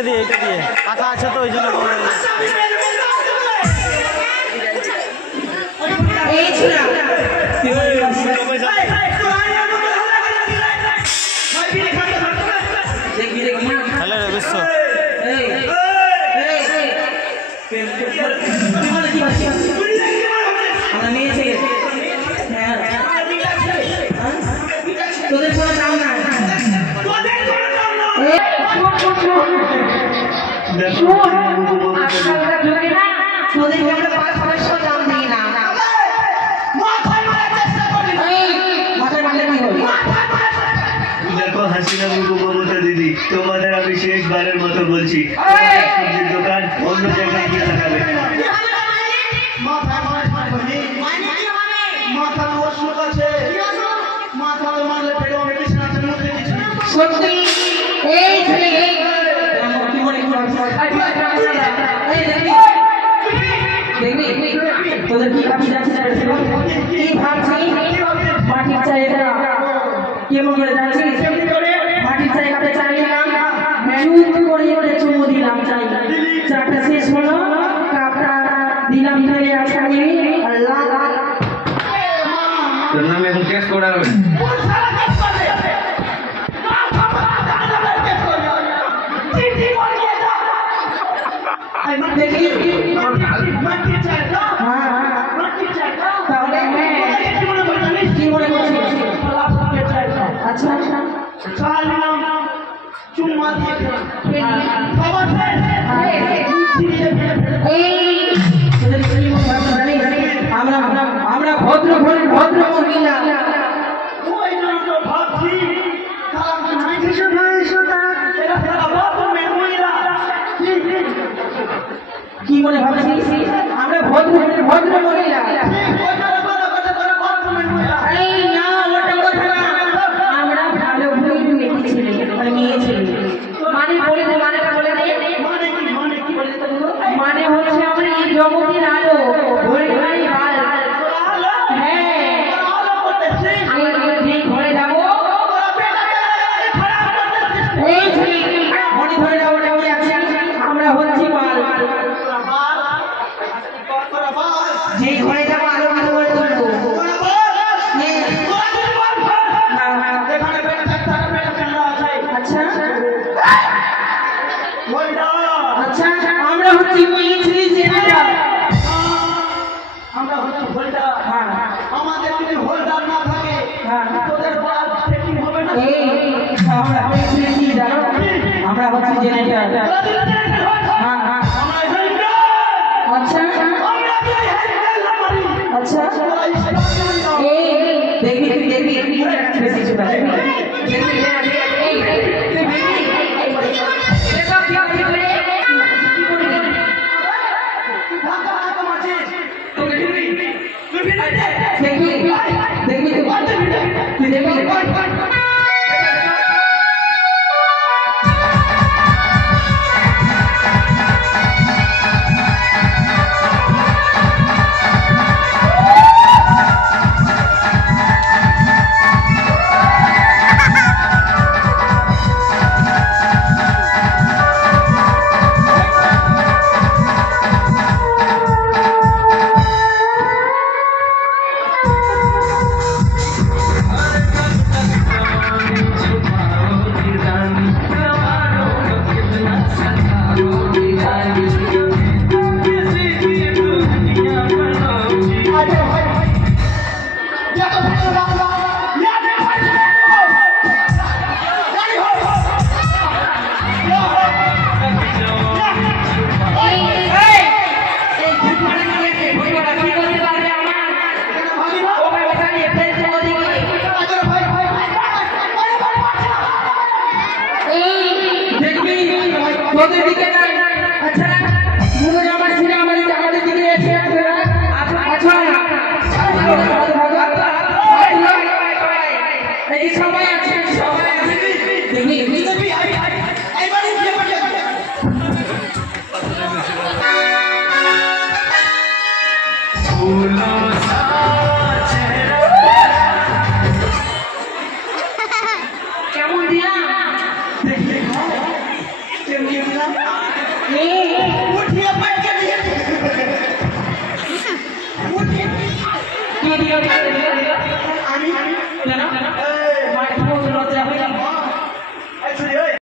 এইটা দিয়ে পাখা আছে তো ওই জন্য হ্যালো রে বিশ্ব তোদের কোনো নাম না দেখো হাসিনা মুকু মমতা দিদি, তোমাদের আমি শেষবারের মতো বলছি, সবজির দোকান অন্য জায়গায় গিয়ে লাগাবে। সত্যি এই ছেলে তোদের কি ভাবছি কি ভাবছি মাটির চাহিদা কেমন করে যাচ্ছিস মাটির চাহিদা চাইলাম চুপ করে চুমু দিলাম চাই চারটা শেষ হলো কাপটা দিলাম ধরে আসামি আল্লাহ তোর নামে এখন কেস করা হবে আমরা ভদ্র ভদ্র মহিলা কি মনে ভাবছিস আমরা ভদ্র মহিলা আমরা ভালো মেয়ে ছেলে মানে বলে দে মানেটা বলে দে মানে হচ্ছে আমরা এই জগতের আলো ঘরে ঘরে ঘরে যাবো এই মনে ধরে যাবো আমরা হচ্ছি মাল যে ঘরে যাবো আলো আলো করে তুলবো আচ্ছা আচ্ছা আমরা হচ্ছি আমরা হচ্ছে হোল্ডার, আমাদের যদি হোল্ডার না থাকে তোদের বাদ সেটিং হবে না। আমরা হচ্ছি জেনারেটর আচ্ছা আচ্ছা এই দেখবি বেশি ছোট কেমন দিলাম উঠিয়ে পাইকে দিয়ে উঠিয়ে কি দিও আমি কেন